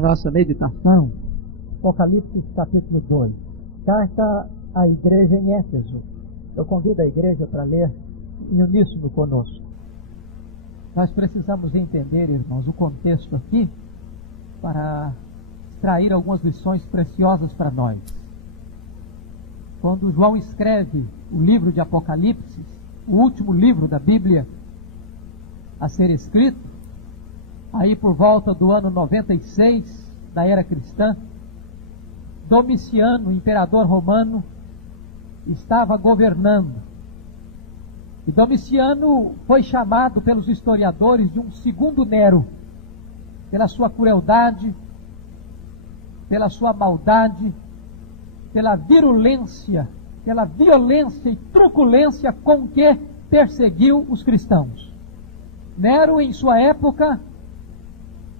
para a nossa meditação, Apocalipse capítulo 2, carta à igreja em Éfeso. Eu convido a igreja para ler em uníssono conosco. Nós precisamos entender, irmãos, o contexto aqui para extrair algumas lições preciosas para nós. Quando João escreve o livro de Apocalipse, o último livro da Bíblia a ser escrito, aí por volta do ano 96 da era cristã, Domiciano, imperador romano, estava governando. E Domiciano foi chamado pelos historiadores de um segundo Nero, pela sua crueldade, pela sua maldade, pela virulência, pela violência e truculência com que perseguiu os cristãos. Nero, em sua época,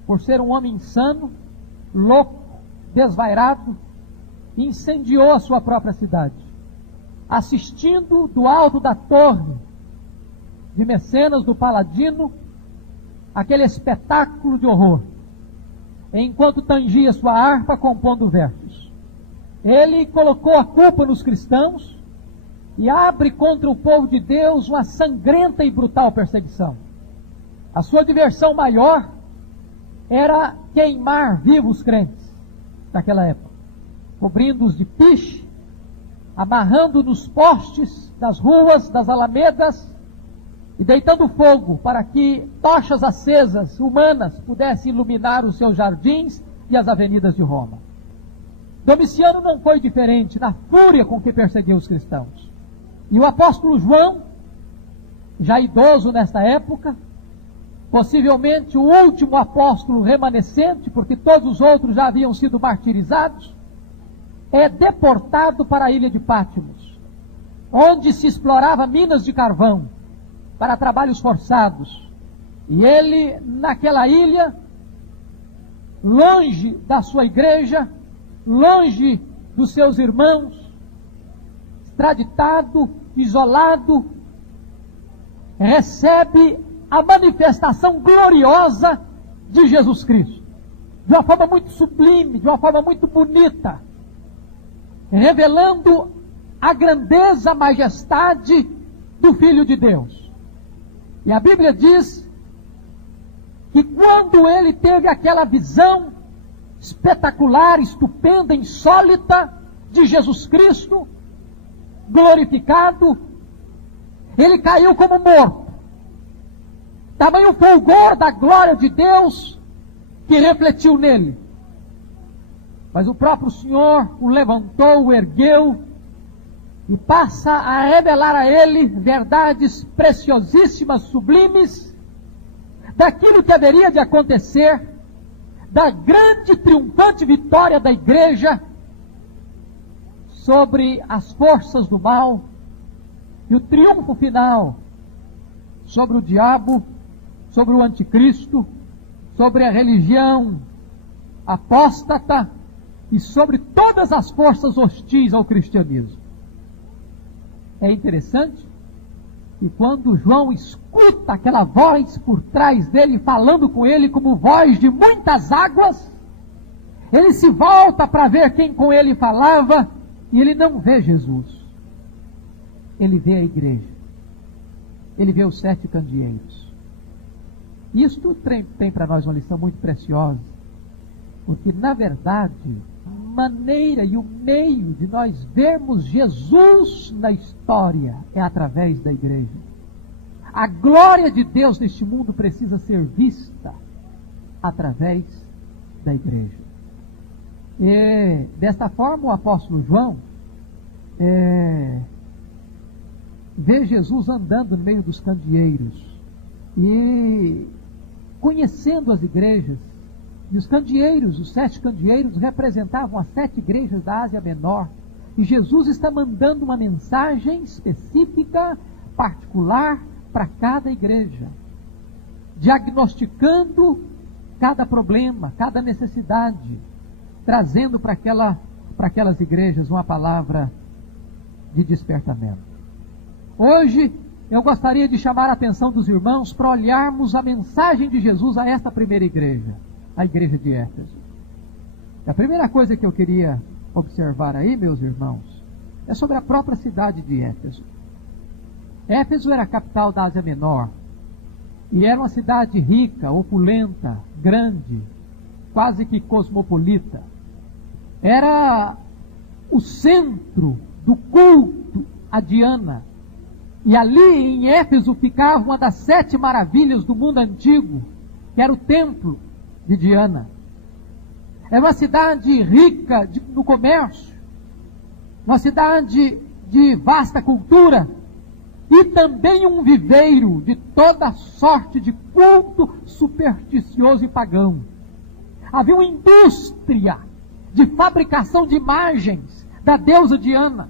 por ser um homem insano, louco, desvairado, incendiou a sua própria cidade, assistindo do alto da torre de Mecenas, do Paladino, aquele espetáculo de horror, enquanto tangia sua harpa compondo versos. Ele colocou a culpa nos cristãos e abre contra o povo de Deus uma sangrenta e brutal perseguição. A sua diversão maior era queimar vivos os crentes daquela época, cobrindo-os de piche, amarrando nos postes das ruas, das alamedas, e deitando fogo para que tochas acesas, humanas, pudessem iluminar os seus jardins e as avenidas de Roma. Domiciano não foi diferente na fúria com que perseguiu os cristãos. E o apóstolo João, já idoso nesta época, possivelmente o último apóstolo remanescente, porque todos os outros já haviam sido martirizados, é deportado para a ilha de Patmos, onde se explorava minas de carvão para trabalhos forçados. E ele, naquela ilha, longe da sua igreja, longe dos seus irmãos, extraditado, isolado, recebe a manifestação gloriosa de Jesus Cristo, de uma forma muito sublime, de uma forma muito bonita, revelando a grandeza, a majestade do Filho de Deus. E a Bíblia diz que quando ele teve aquela visão espetacular, estupenda, insólita de Jesus Cristo glorificado, ele caiu como morto. Tamanho fulgor da glória de Deus que refletiu nele. Mas o próprio Senhor o levantou, o ergueu e passa a revelar a ele verdades preciosíssimas, sublimes, daquilo que haveria de acontecer, da grande triunfante vitória da igreja sobre as forças do mal e o triunfo final sobre o diabo, sobre o anticristo, sobre a religião apóstata e sobre todas as forças hostis ao cristianismo. É interessante que quando João escuta aquela voz por trás dele, falando com ele como voz de muitas águas, ele se volta para ver quem com ele falava, e ele não vê Jesus. Ele vê a igreja. Ele vê os 7 candeeiros. Isto tem para nós uma lição muito preciosa, porque na verdade a maneira e o meio de nós vermos Jesus na história é através da igreja. A glória de Deus neste mundo precisa ser vista através da igreja. E desta forma o apóstolo João vê Jesus andando no meio dos candeeiros e conhecendo as igrejas. E os candeeiros, os 7 candeeiros, representavam as 7 igrejas da Ásia Menor. E Jesus está mandando uma mensagem específica, particular, para cada igreja, diagnosticando cada problema, cada necessidade, trazendo para aquelas igrejas uma palavra de despertamento. Hoje, eu gostaria de chamar a atenção dos irmãos para olharmos a mensagem de Jesus a esta primeira igreja, a igreja de Éfeso. A primeira coisa que eu queria observar aí, meus irmãos, é sobre a própria cidade de Éfeso. Éfeso era a capital da Ásia Menor, e era uma cidade rica, opulenta, grande, quase que cosmopolita. Era o centro do culto a Diana. E ali em Éfeso ficava uma das 7 maravilhas do mundo antigo, que era o templo de Diana. Era uma cidade rica no comércio, uma cidade de vasta cultura, e também um viveiro de toda sorte de culto supersticioso e pagão. Havia uma indústria de fabricação de imagens da deusa Diana,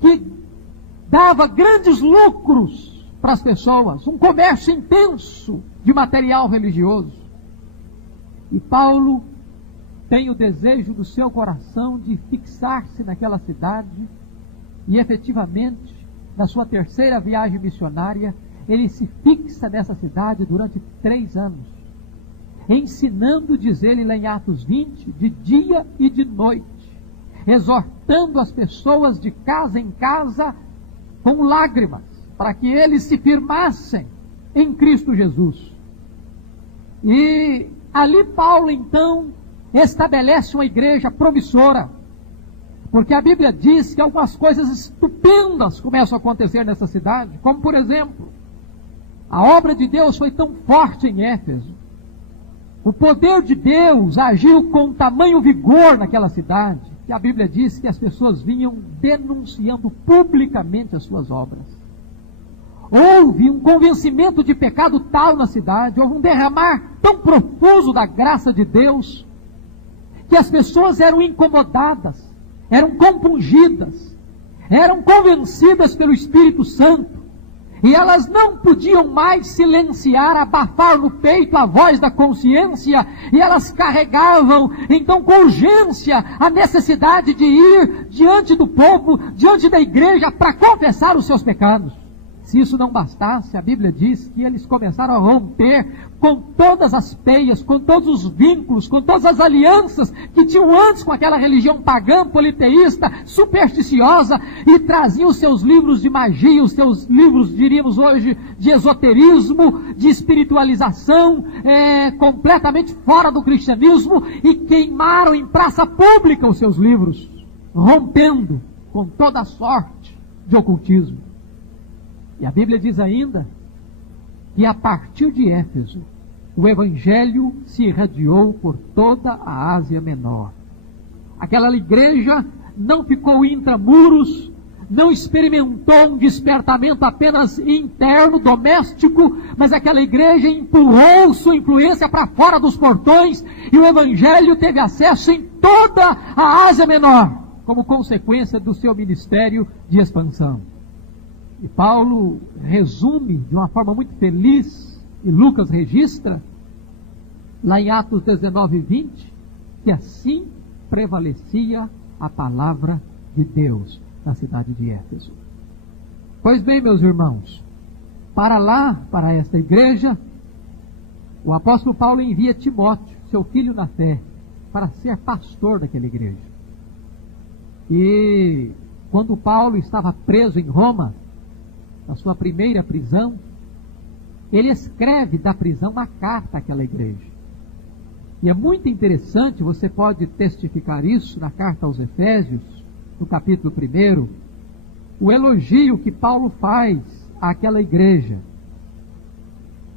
que dava grandes lucros para as pessoas, um comércio intenso de material religioso. E Paulo tem o desejo do seu coração de fixar-se naquela cidade, e efetivamente, na sua terceira viagem missionária, ele se fixa nessa cidade durante 3 anos, ensinando, diz ele lá em Atos 20, de dia e de noite, exortando as pessoas de casa em casa com lágrimas, para que eles se firmassem em Cristo Jesus. E ali Paulo então estabelece uma igreja promissora, porque a Bíblia diz que algumas coisas estupendas começam a acontecer nessa cidade, como por exemplo, a obra de Deus foi tão forte em Éfeso, o poder de Deus agiu com tamanho vigor naquela cidade, que a Bíblia diz que as pessoas vinham denunciando publicamente as suas obras. Houve um convencimento de pecado tal na cidade, houve um derramar tão profuso da graça de Deus, que as pessoas eram incomodadas, eram compungidas, eram convencidas pelo Espírito Santo, e elas não podiam mais silenciar, abafar no peito a voz da consciência, e elas carregavam, então, com urgência, a necessidade de ir diante do povo, diante da igreja, para confessar os seus pecados. Se isso não bastasse, a Bíblia diz que eles começaram a romper com todas as peias, com todos os vínculos, com todas as alianças que tinham antes com aquela religião pagã, politeísta, supersticiosa, e traziam os seus livros de magia, os seus livros, diríamos hoje, de esoterismo, de espiritualização, completamente fora do cristianismo, e queimaram em praça pública os seus livros, rompendo com toda a sorte de ocultismo. E a Bíblia diz ainda que a partir de Éfeso, o Evangelho se irradiou por toda a Ásia Menor. Aquela igreja não ficou intramuros, não experimentou um despertamento apenas interno, doméstico, mas aquela igreja empurrou sua influência para fora dos portões, e o Evangelho teve acesso em toda a Ásia Menor, como consequência do seu ministério de expansão. E Paulo resume de uma forma muito feliz, e Lucas registra, lá em Atos 19, 20, que assim prevalecia a palavra de Deus na cidade de Éfeso. Pois bem, meus irmãos, para esta igreja, o apóstolo Paulo envia Timóteo, seu filho na fé, para ser pastor daquela igreja. E quando Paulo estava preso em Roma, na sua primeira prisão, ele escreve da prisão uma carta àquela igreja. E é muito interessante, você pode testificar isso na carta aos Efésios, no capítulo 1, o elogio que Paulo faz àquela igreja.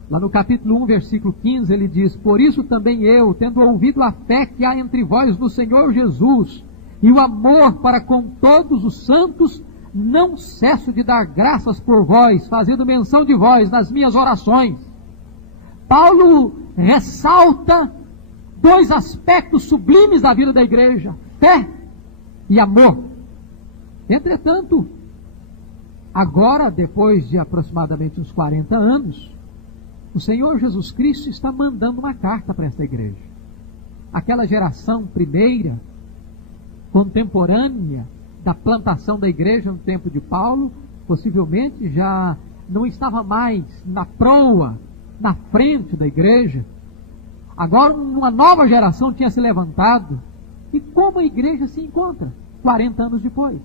Lá no capítulo 1, versículo 15, ele diz: por isso também eu, tendo ouvido a fé que há entre vós no Senhor Jesus, e o amor para com todos os santos, não cesso de dar graças por vós, fazendo menção de vós nas minhas orações. Paulo ressalta 2 aspectos sublimes da vida da igreja: fé e amor. Entretanto, agora, depois de aproximadamente uns 40 anos, o Senhor Jesus Cristo está mandando uma carta para essa igreja. Aquela geração primeira, contemporânea da plantação da igreja no tempo de Paulo, possivelmente já não estava mais na proa, na frente da igreja. Agora uma nova geração tinha se levantado, E como a igreja se encontra 40 anos depois?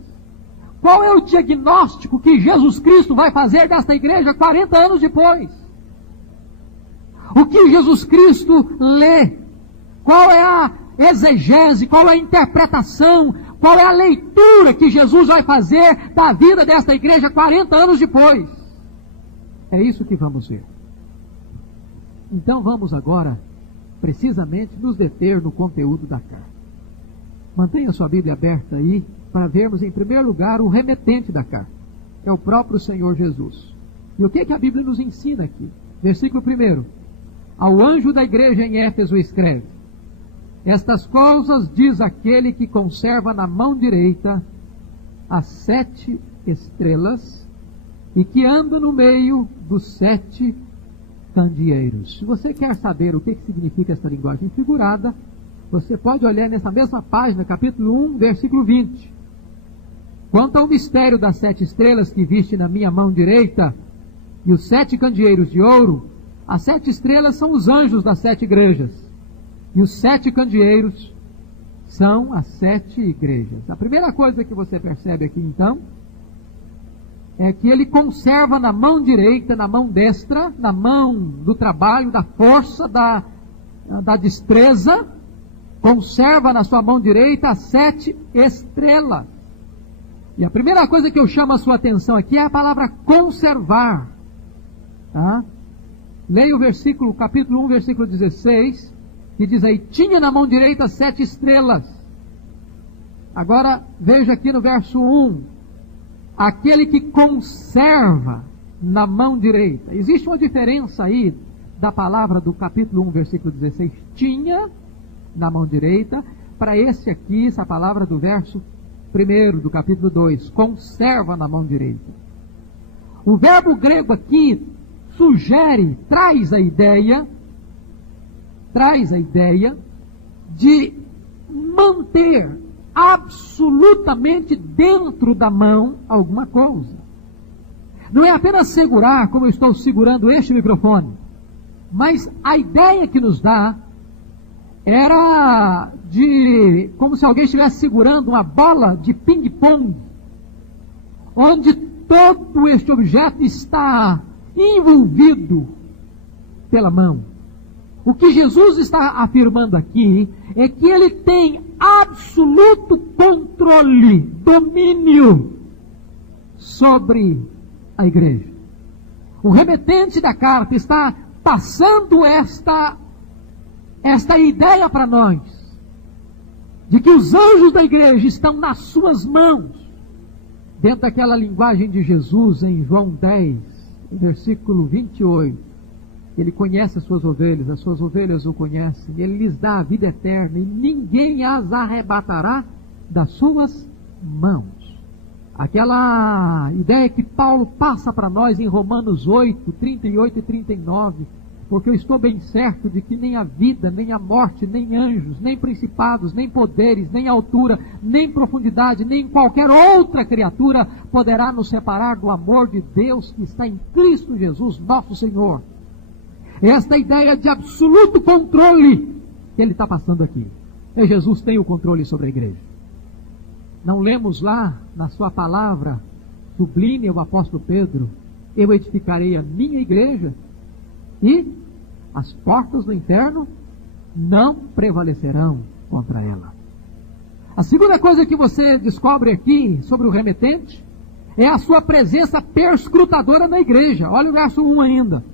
Qual é o diagnóstico que Jesus Cristo vai fazer desta igreja 40 anos depois? O que Jesus Cristo lê? Qual é a exegese? Qual é a interpretação? Qual é a leitura que Jesus vai fazer da vida desta igreja 40 anos depois? É isso que vamos ver. Então vamos agora, precisamente, nos deter no conteúdo da carta. Mantenha sua Bíblia aberta aí, para vermos em primeiro lugar o remetente da carta. É o próprio Senhor Jesus. E o que a Bíblia nos ensina aqui? Versículo 1. Ao anjo da igreja em Éfeso escreve: estas coisas diz aquele que conserva na mão direita as 7 estrelas e que anda no meio dos 7 candeeiros. Se você quer saber o que significa essa linguagem figurada, você pode olhar nessa mesma página, capítulo 1, versículo 20. Quanto ao mistério das 7 estrelas que viste na minha mão direita e os 7 candeeiros de ouro, as 7 estrelas são os anjos das 7 igrejas. E os 7 candeeiros são as 7 igrejas. A primeira coisa que você percebe aqui, então, é que ele conserva na mão direita, na mão destra, na mão do trabalho, da força, da destreza, conserva na sua mão direita as 7 estrelas. E a primeira coisa que eu chamo a sua atenção aqui é a palavra conservar. Tá? Leia o versículo, capítulo 1, versículo 16, que diz aí: tinha na mão direita 7 estrelas. Agora, veja aqui no verso 1, aquele que conserva na mão direita. Existe uma diferença aí da palavra do capítulo 1, versículo 16, tinha na mão direita, para esse aqui, essa palavra do verso 1 do capítulo 2, conserva na mão direita. O verbo grego aqui sugere, traz a ideia de manter absolutamente dentro da mão alguma coisa. Não é apenas segurar, como eu estou segurando este microfone, mas a ideia que nos dá era de como se alguém estivesse segurando uma bola de ping-pong, onde todo este objeto está envolvido pela mão. O que Jesus está afirmando aqui é que ele tem absoluto controle, domínio sobre a igreja. O remetente da carta está passando esta ideia para nós, de que os anjos da igreja estão nas suas mãos, dentro daquela linguagem de Jesus em João 10, versículo 28. Ele conhece as suas ovelhas o conhecem, ele lhes dá a vida eterna e ninguém as arrebatará das suas mãos. Aquela ideia que Paulo passa para nós em Romanos 8, 38 e 39, porque eu estou bem certo de que nem a vida, nem a morte, nem anjos, nem principados, nem poderes, nem altura, nem profundidade, nem qualquer outra criatura poderá nos separar do amor de Deus que está em Cristo Jesus, nosso Senhor. Esta ideia de absoluto controle que ele está passando aqui. E Jesus tem o controle sobre a igreja. Não lemos lá na sua palavra sublime o apóstolo Pedro: eu edificarei a minha igreja e as portas do inferno não prevalecerão contra ela. A segunda coisa que você descobre aqui sobre o remetente é a sua presença perscrutadora na igreja. Olha o verso 1 ainda.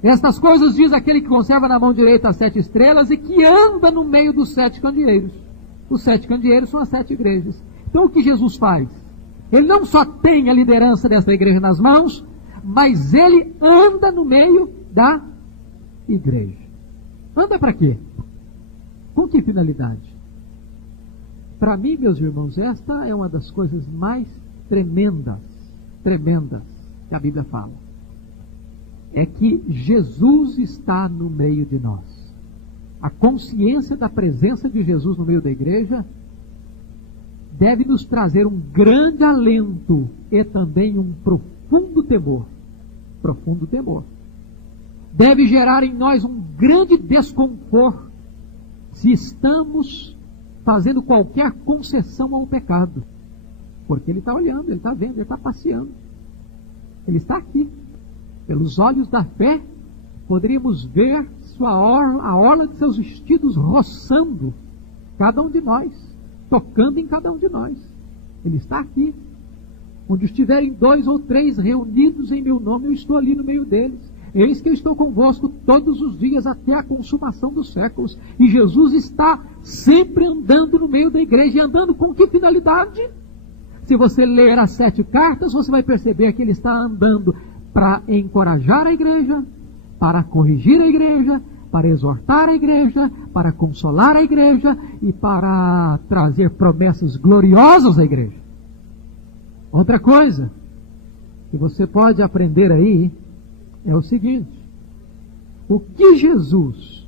Estas coisas diz aquele que conserva na mão direita as 7 estrelas e que anda no meio dos 7 candeeiros. Os 7 candeeiros são as 7 igrejas. Então o que Jesus faz? Ele não só tem a liderança dessa igreja nas mãos, mas ele anda no meio da igreja. Anda para quê? Com que finalidade? Para mim, meus irmãos, esta é uma das coisas mais tremendas que a Bíblia fala. É que Jesus está no meio de nós. A consciência da presença de Jesus no meio da igreja deve nos trazer um grande alento e também um profundo temor. Profundo temor. Deve gerar em nós um grande desconforto se estamos fazendo qualquer concessão ao pecado. Porque Ele está olhando, Ele está vendo, Ele está passeando. Ele está aqui. Pelos olhos da fé, poderíamos ver a orla de seus vestidos roçando cada um de nós, tocando em cada um de nós. Ele está aqui. Onde estiverem 2 ou 3 reunidos em meu nome, eu estou ali no meio deles. Eis que eu estou convosco todos os dias até a consumação dos séculos. E Jesus está sempre andando no meio da igreja. E andando com que finalidade? Se você ler as 7 cartas, você vai perceber que ele está andando para encorajar a igreja, para corrigir a igreja, para exortar a igreja, para consolar a igreja e para trazer promessas gloriosas à igreja. Outra coisa que você pode aprender aí é o seguinte: o que Jesus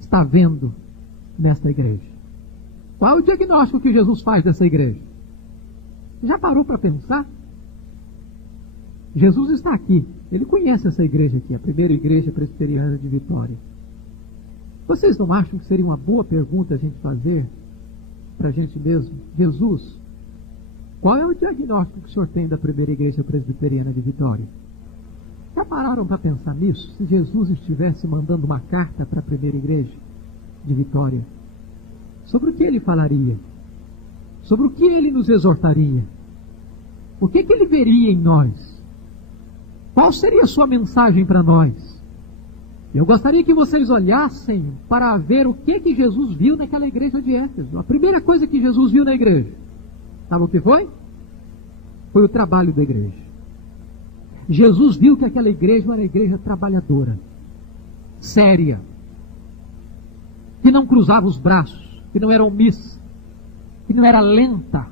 está vendo nesta igreja? Qual é o diagnóstico que Jesus faz dessa igreja? Já parou para pensar? Jesus está aqui, Ele conhece essa igreja aqui, a primeira igreja presbiteriana de Vitória. Vocês não acham que seria uma boa pergunta a gente fazer para a gente mesmo? Jesus, qual é o diagnóstico que o senhor tem da primeira igreja presbiteriana de Vitória? Já pararam para pensar nisso? Se Jesus estivesse mandando uma carta para a primeira igreja de Vitória, sobre o que ele falaria? Sobre o que ele nos exortaria? O que ele veria em nós? Qual seria a sua mensagem para nós? Eu gostaria que vocês olhassem para ver o que Jesus viu naquela igreja de Éfeso. A primeira coisa que Jesus viu na igreja, sabe o que foi? Foi o trabalho da igreja. Jesus viu que aquela igreja era uma igreja trabalhadora, séria, que não cruzava os braços, que não era omissa, que não era lenta.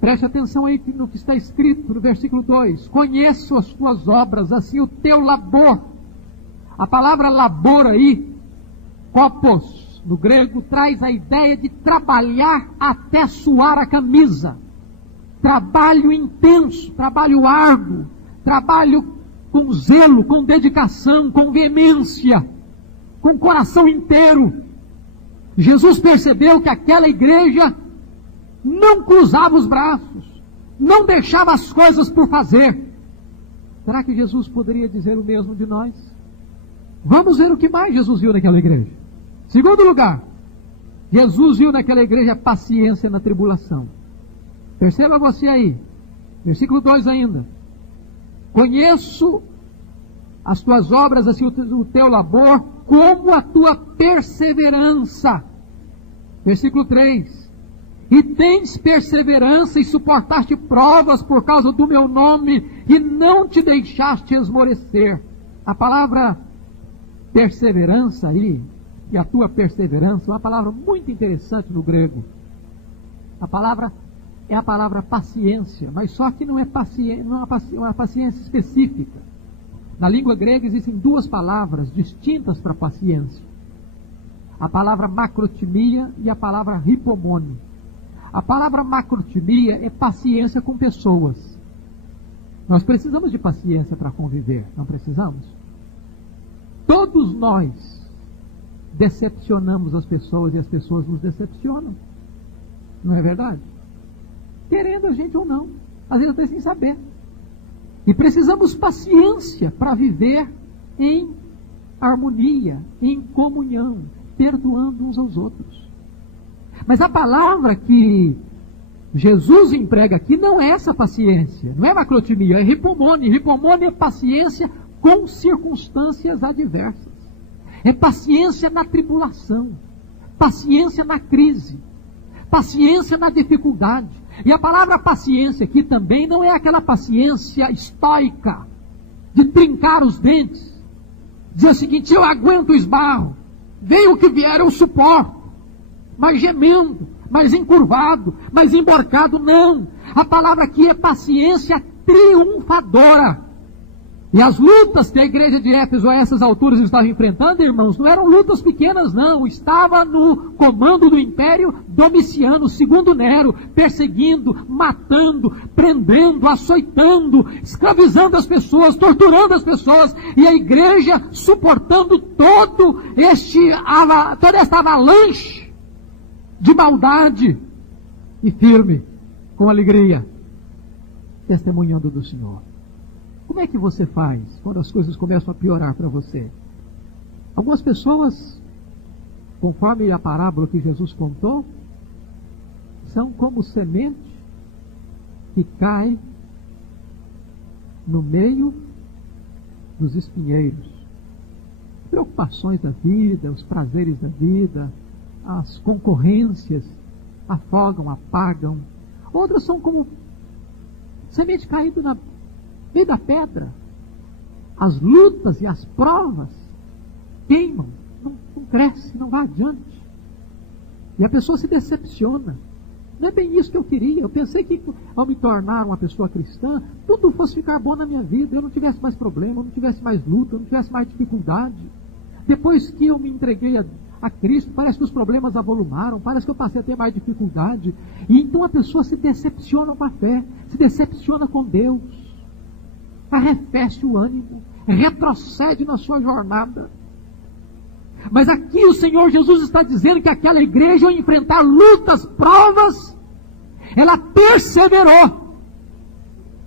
Preste atenção aí no que está escrito no versículo 2. Conheço as tuas obras, assim o teu labor. A palavra labor aí, kopos, no grego, traz a ideia de trabalhar até suar a camisa. Trabalho intenso, trabalho árduo, trabalho com zelo, com dedicação, com veemência, com coração inteiro. Jesus percebeu que aquela igreja não cruzava os braços, não deixava as coisas por fazer. Será que Jesus poderia dizer o mesmo de nós? Vamos ver o que mais Jesus viu naquela igreja. Segundo lugar, Jesus viu naquela igreja paciência na tribulação. Perceba você aí, versículo 2 ainda. Conheço as tuas obras, assim o teu labor, como a tua perseverança. Versículo 3. E tens perseverança e suportaste provas por causa do meu nome e não te deixaste esmorecer. A palavra perseverança aí, e a tua perseverança, é uma palavra muito interessante no grego. A palavra é a palavra paciência, mas só que não é uma paciência específica. Na língua grega existem 2 palavras distintas para paciência. A palavra macrotimia e a palavra hipomone. A palavra macrotimia é paciência com pessoas. Nós precisamos de paciência para conviver, não precisamos? Todos nós decepcionamos as pessoas e as pessoas nos decepcionam. Não é verdade? Querendo a gente ou não, às vezes até sem saber. E precisamos paciência para viver em harmonia, em comunhão, perdoando uns aos outros. Mas a palavra que Jesus emprega aqui não é essa paciência, não é macrotimia, é hipomone. Hipomone é paciência com circunstâncias adversas. É paciência na tribulação, paciência na crise, paciência na dificuldade. E a palavra paciência aqui também não é aquela paciência estoica, de trincar os dentes, dizer o seguinte: eu aguento o esbarro, venha o que vier eu suporto, mas gemendo, mas encurvado, mas emborcado. Não, a palavra aqui é paciência triunfadora. E as lutas que a igreja de Éfeso a essas alturas estava enfrentando, irmãos, não eram lutas pequenas, não. Estava no comando do império Domiciano, segundo Nero, perseguindo, matando, prendendo, açoitando, escravizando as pessoas, torturando as pessoas. E a igreja suportando toda esta avalanche de maldade, e firme, com alegria, testemunhando do Senhor. Como é que você faz quando as coisas começam a piorar para você? Algumas pessoas, conforme a parábola que Jesus contou, são como semente que cai no meio dos espinheiros. Preocupações da vida, os prazeres da vida, as concorrências afogam, apagam. Outras são como semente caída na meio da pedra. As lutas e as provas queimam, não cresce, não vai adiante. E a pessoa se decepciona. Não é bem isso que eu queria. Eu pensei que ao me tornar uma pessoa cristã, tudo fosse ficar bom na minha vida. Eu não tivesse mais problema, eu não tivesse mais luta, eu não tivesse mais dificuldade. Depois que eu me entreguei a Cristo, parece que os problemas avolumaram, parece que eu passei a ter mais dificuldade. E então a pessoa se decepciona com a fé, se decepciona com Deus, arrefece o ânimo, retrocede na sua jornada. Mas aqui o Senhor Jesus está dizendo que aquela igreja, ao enfrentar lutas, provas, ela perseverou.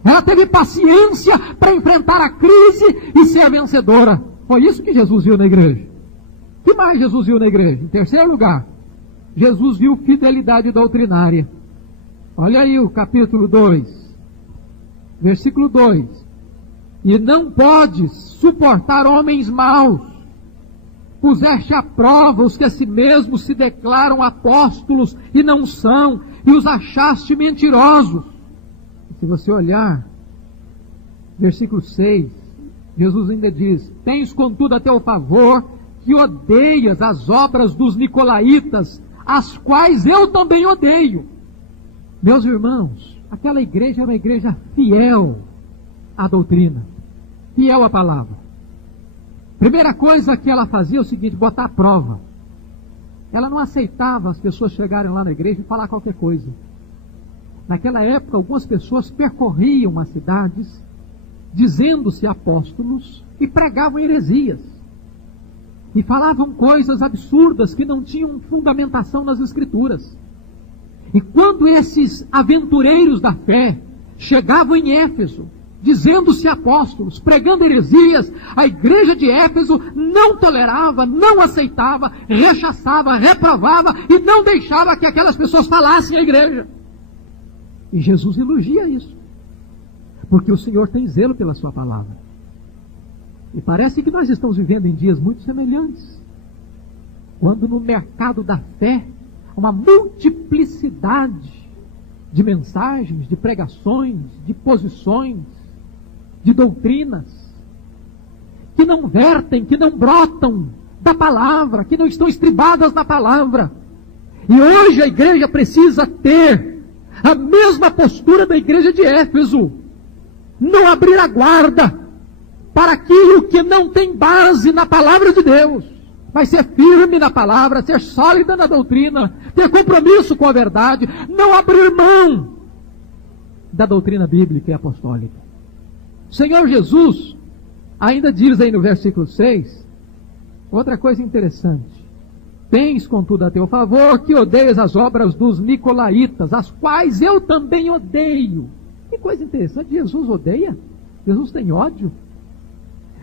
Ela teve paciência para enfrentar a crise e ser vencedora. Foi isso que Jesus viu na igreja. O que mais Jesus viu na igreja? Em terceiro lugar, Jesus viu fidelidade doutrinária. Olha aí o capítulo 2, versículo 2. E não podes suportar homens maus, puseste à prova os que a si mesmos se declaram apóstolos e não são, e os achaste mentirosos. Se você olhar, versículo 6, Jesus ainda diz: tens contudo a teu favor que odeias as obras dos nicolaítas, as quais eu também odeio. Meus irmãos, aquela igreja era uma igreja fiel à doutrina, fiel à palavra. Primeira coisa que ela fazia é o seguinte: botar à prova. Ela não aceitava as pessoas chegarem lá na igreja e falar qualquer coisa. Naquela época, algumas pessoas percorriam as cidades, dizendo-se apóstolos, e pregavam heresias. E falavam coisas absurdas que não tinham fundamentação nas Escrituras. E quando esses aventureiros da fé chegavam em Éfeso, dizendo-se apóstolos, pregando heresias, a igreja de Éfeso não tolerava, não aceitava, rechaçava, reprovava e não deixava que aquelas pessoas falassem à igreja. E Jesus elogia isso, porque o Senhor tem zelo pela sua palavra. E parece que nós estamos vivendo em dias muito semelhantes, quando no mercado da fé, uma multiplicidade de mensagens, de pregações, de posições, de doutrinas, que não vertem, que não brotam da palavra, que não estão estribadas na palavra. E hoje a igreja precisa ter a mesma postura da igreja de Éfeso, não abrir a guarda para aquilo que não tem base na palavra de Deus, mas ser firme na palavra, ser sólida na doutrina, ter compromisso com a verdade, não abrir mão da doutrina bíblica e apostólica. O Senhor Jesus ainda diz aí no versículo 6, outra coisa interessante: tens contudo a teu favor que odeias as obras dos nicolaítas, as quais eu também odeio. Que coisa interessante, Jesus odeia? Jesus tem ódio?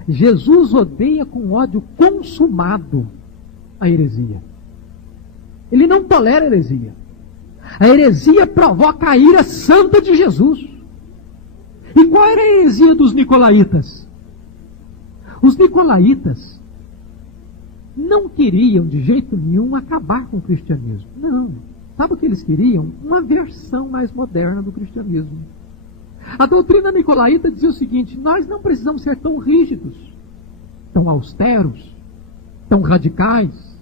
Jesus odeia com ódio consumado a heresia. Ele não tolera a heresia. A heresia provoca a ira santa de Jesus. E qual era a heresia dos nicolaítas? Os nicolaítas não queriam de jeito nenhum acabar com o cristianismo. Não. Sabe o que eles queriam? Uma versão mais moderna do cristianismo. A doutrina nicolaíta dizia o seguinte: nós não precisamos ser tão rígidos, tão austeros, tão radicais.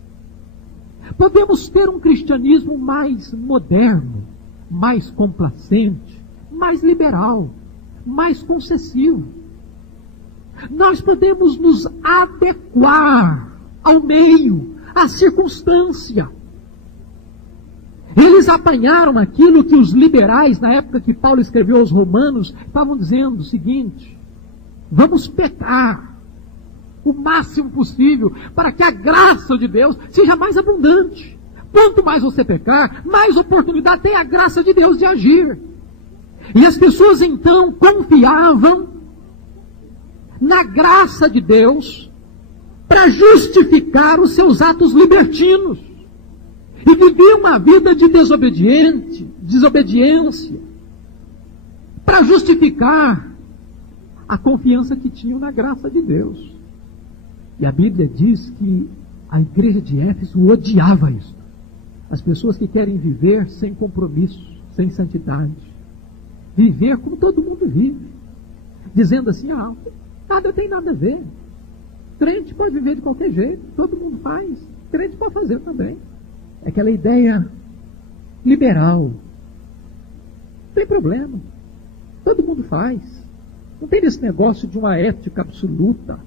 Podemos ter um cristianismo mais moderno, mais complacente, mais liberal, mais concessivo. Nós podemos nos adequar ao meio, à circunstância. Eles apanharam aquilo que os liberais, na época que Paulo escreveu aos Romanos, estavam dizendo o seguinte: vamos pecar o máximo possível para que a graça de Deus seja mais abundante, Quanto mais você pecar, mais oportunidade tem a graça de Deus de agir. E as pessoas então confiavam na graça de Deus para justificar os seus atos libertinos. E viviam uma vida de desobediência, para justificar a confiança que tinham na graça de Deus. E a Bíblia diz que a igreja de Éfeso odiava isso. As pessoas que querem viver sem compromisso, sem santidade. Viver como todo mundo vive. Dizendo assim, nada tem nada a ver. Crente pode viver de qualquer jeito, todo mundo faz. Crente pode fazer também. É aquela ideia liberal. Não tem problema. Todo mundo faz. Não tem esse negócio de uma ética absoluta.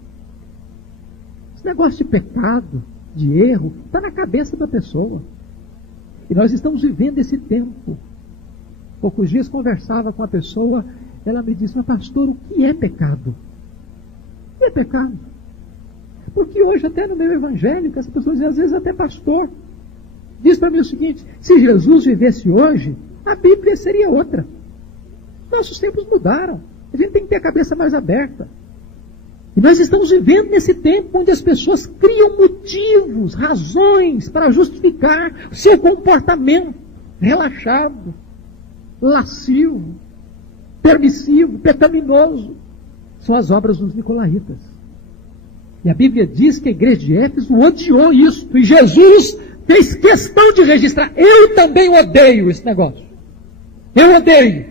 Esse negócio de pecado, de erro, está na cabeça da pessoa. E nós estamos vivendo esse tempo. Poucos dias conversava com a pessoa, ela me disse, mas pastor, o que é pecado? O que é pecado? Porque hoje até no meio evangélico, as pessoas dizem, às vezes até pastor, diz para mim o seguinte, se Jesus vivesse hoje, a Bíblia seria outra. Nossos tempos mudaram. A gente tem que ter a cabeça mais aberta. E nós estamos vivendo nesse tempo onde as pessoas criam motivos, razões para justificar o seu comportamento relaxado, lascivo, permissivo, pecaminoso. São as obras dos nicolaítas. E a Bíblia diz que a igreja de Éfeso odiou isso. E Jesus fez questão de registrar. Eu também odeio esse negócio. Eu odeio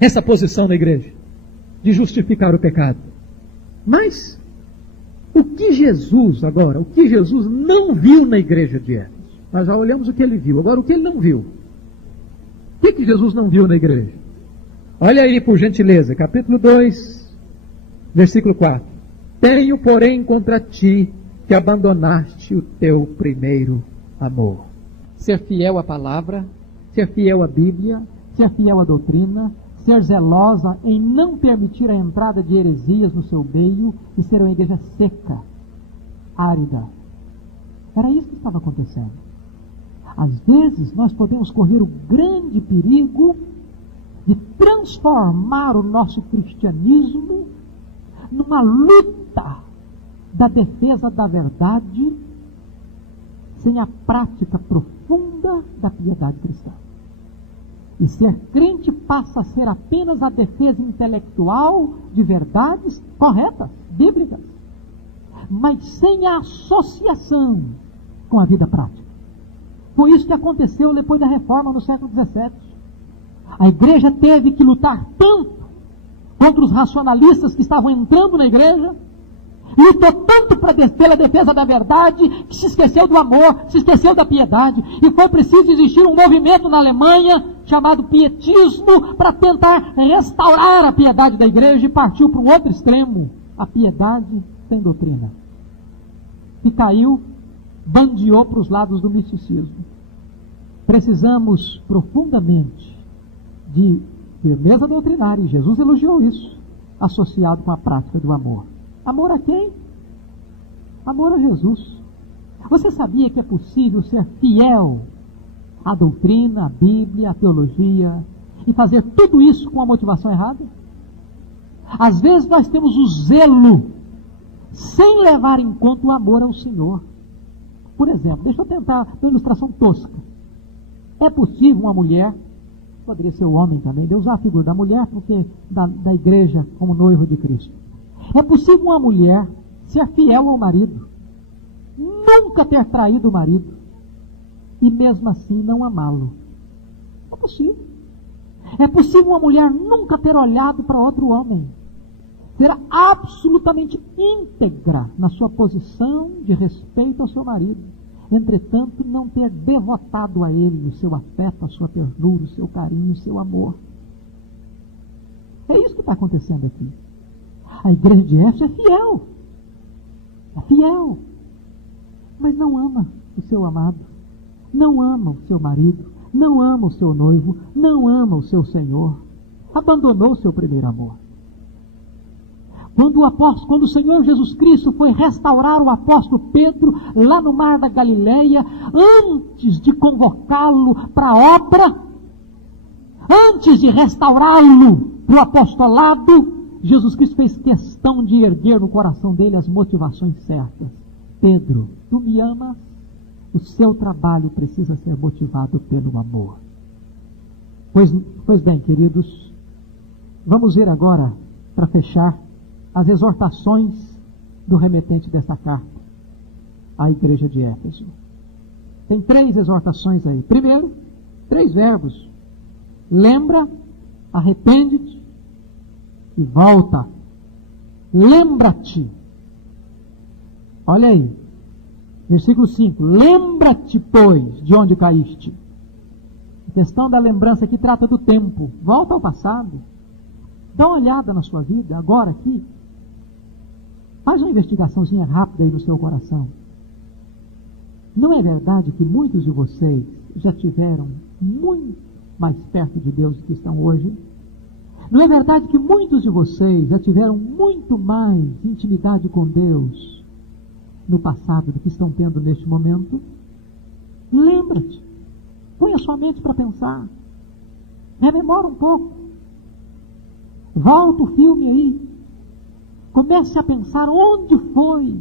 essa posição na igreja de justificar o pecado. Mas o que Jesus não viu na igreja de Éfeso? Nós já olhamos o que ele viu. Agora, o que ele não viu? O que Jesus não viu na igreja? Olha aí, por gentileza, capítulo 2, versículo 4. Tenho, porém, contra ti que abandonaste o teu primeiro amor. Ser fiel à palavra, ser fiel à Bíblia, ser fiel à doutrina, ser zelosa em não permitir a entrada de heresias no seu meio e ser uma igreja seca, árida. Era isso que estava acontecendo. Às vezes nós podemos correr o grande perigo de transformar o nosso cristianismo numa luta da defesa da verdade sem a prática profunda da piedade cristã. E ser crente passa a ser apenas a defesa intelectual de verdades corretas, bíblicas, mas sem a associação com a vida prática. Foi isso que aconteceu depois da reforma no século XVII. A igreja teve que lutar tanto contra os racionalistas que estavam entrando na igreja, lutou tanto pela defesa da verdade, que se esqueceu do amor, se esqueceu da piedade, e foi preciso existir um movimento na Alemanha, chamado pietismo, para tentar restaurar a piedade da igreja, e partiu para um outro extremo, a piedade sem doutrina. E caiu, bandeou para os lados do misticismo. Precisamos profundamente de firmeza doutrinária, e Jesus elogiou isso, associado com a prática do amor. Amor a quem? Amor a Jesus. Você sabia que é possível ser fiel à doutrina, à Bíblia, à teologia, e fazer tudo isso com a motivação errada? Às vezes nós temos o zelo, sem levar em conta o amor ao Senhor. Por exemplo, deixa eu tentar uma ilustração tosca. É possível uma mulher, poderia ser o homem também, de usar a figura da mulher, porque da igreja como noivo de Cristo. É possível uma mulher ser fiel ao marido, nunca ter traído o marido, e mesmo assim não amá-lo. É possível. É possível uma mulher nunca ter olhado para outro homem, ser absolutamente íntegra na sua posição de respeito ao seu marido, entretanto não ter devotado a ele o seu afeto, a sua ternura, o seu carinho, o seu amor. É isso que está acontecendo aqui. A igreja de Éfeso é fiel, mas não ama o seu amado, não ama o seu marido, não ama o seu noivo, não ama o seu Senhor, abandonou o seu primeiro amor. Quando o Senhor Jesus Cristo foi restaurar o apóstolo Pedro lá no mar da Galileia, antes de convocá-lo para a obra, antes de restaurá-lo para o apostolado, Jesus Cristo fez questão de erguer no coração dele as motivações certas. Pedro, tu me amas? O seu trabalho precisa ser motivado pelo amor. Pois bem, queridos, vamos ver agora, para fechar, as exortações do remetente desta carta à igreja de Éfeso. Tem 3 exortações aí. Primeiro, 3 verbos. Lembra, arrepende-te e volta. Lembra-te. Olha aí. Versículo 5. Lembra-te, pois, de onde caíste. A questão da lembrança aqui trata do tempo. Volta ao passado. Dá uma olhada na sua vida, agora aqui. Faz uma investigaçãozinha rápida aí no seu coração. Não é verdade que muitos de vocês já tiveram muito mais perto de Deus do que estão hoje? Não é verdade que muitos de vocês já tiveram muito mais intimidade com Deus no passado do que estão tendo neste momento? Lembra-te. Põe a sua mente para pensar. Rememora um pouco. Volta o filme aí. Comece a pensar onde foi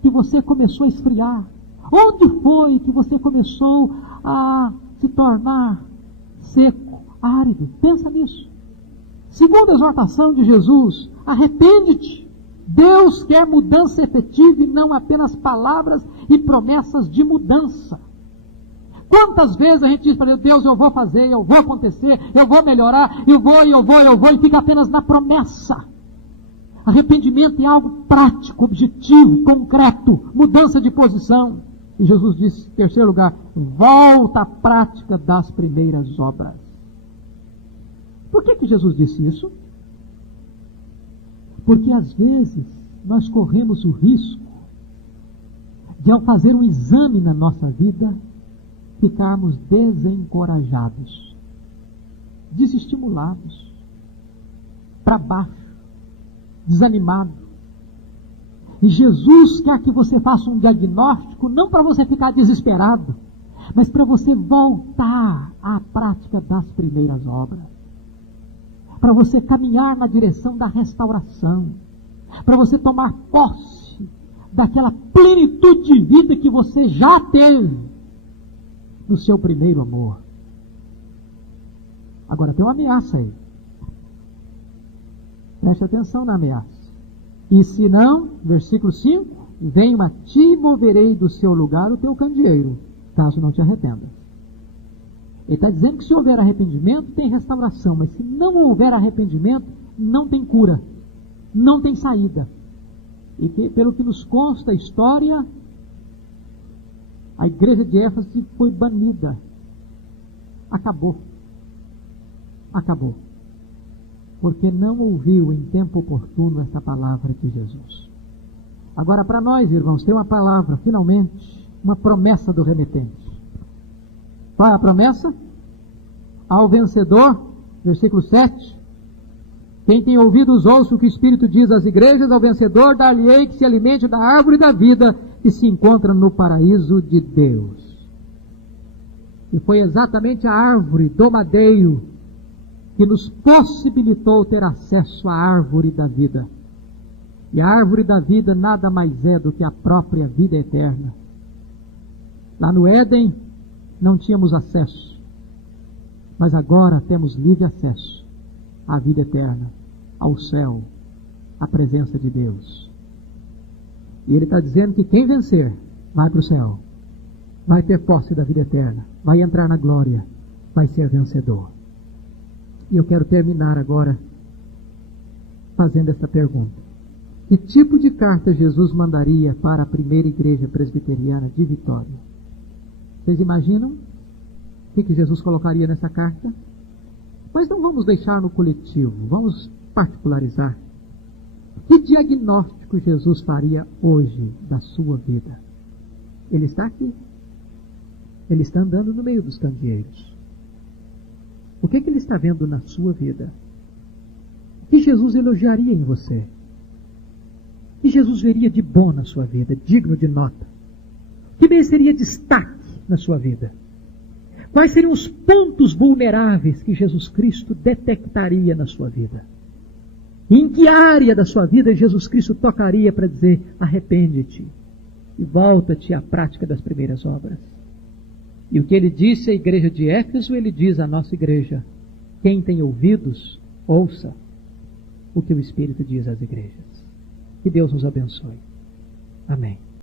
que você começou a esfriar. Onde foi que você começou a se tornar seco, árido. Pensa nisso. Segunda exortação de Jesus, arrepende-te. Deus quer mudança efetiva e não apenas palavras e promessas de mudança. Quantas vezes a gente diz para Deus, eu vou fazer, eu vou acontecer, eu vou melhorar, eu vou, e fica apenas na promessa. Arrependimento é algo prático, objetivo, concreto, mudança de posição. E Jesus disse, em terceiro lugar, volta à prática das primeiras obras. Por que Jesus disse isso? Porque às vezes nós corremos o risco de, ao fazer um exame na nossa vida, ficarmos desencorajados, desestimulados, para baixo, desanimado. E Jesus quer que você faça um diagnóstico, não para você ficar desesperado, mas para você voltar à prática das primeiras obras. Para você caminhar na direção da restauração. Para você tomar posse daquela plenitude de vida que você já teve no seu primeiro amor. Agora tem uma ameaça aí. Preste atenção na ameaça. E se não, versículo 5, venho a ti e moverei do seu lugar o teu candeeiro, caso não te arrependas. Ele está dizendo que se houver arrependimento, tem restauração, mas se não houver arrependimento, não tem cura, não tem saída. E que, pelo que nos consta a história, a igreja de Éfeso foi banida. Acabou. Acabou. Porque não ouviu em tempo oportuno essa palavra de Jesus. Agora, para nós, irmãos, tem uma palavra, finalmente, uma promessa do remetente. Qual é a promessa? Ao vencedor, versículo 7. Quem tem ouvidos, ouça o que o Espírito diz às igrejas. Ao vencedor, dar-lhe-ei que se alimente da árvore da vida que se encontra no paraíso de Deus. E foi exatamente a árvore do madeiro que nos possibilitou ter acesso à árvore da vida. E a árvore da vida nada mais é do que a própria vida eterna. Lá no Éden não tínhamos acesso, mas agora temos livre acesso à vida eterna, ao céu, à presença de Deus. E ele está dizendo que quem vencer vai para o céu, vai ter posse da vida eterna, vai entrar na glória, vai ser vencedor. E eu quero terminar agora fazendo essa pergunta. Que tipo de carta Jesus mandaria para a primeira igreja presbiteriana de Vitória? Vocês imaginam o que Jesus colocaria nessa carta? Mas não vamos deixar no coletivo, vamos particularizar. Que diagnóstico Jesus faria hoje da sua vida? Ele está aqui. Ele está andando no meio dos candeeiros. O que ele está vendo na sua vida? O que Jesus elogiaria em você? que Jesus veria de bom na sua vida, digno de nota? Que mereceria destaque na sua vida? Quais seriam os pontos vulneráveis que Jesus Cristo detectaria na sua vida? Em que área da sua vida Jesus Cristo tocaria para dizer: arrepende-te e volta-te à prática das primeiras obras? E o que ele disse à igreja de Éfeso, ele diz à nossa igreja: quem tem ouvidos, ouça o que o Espírito diz às igrejas. Que Deus nos abençoe. Amém.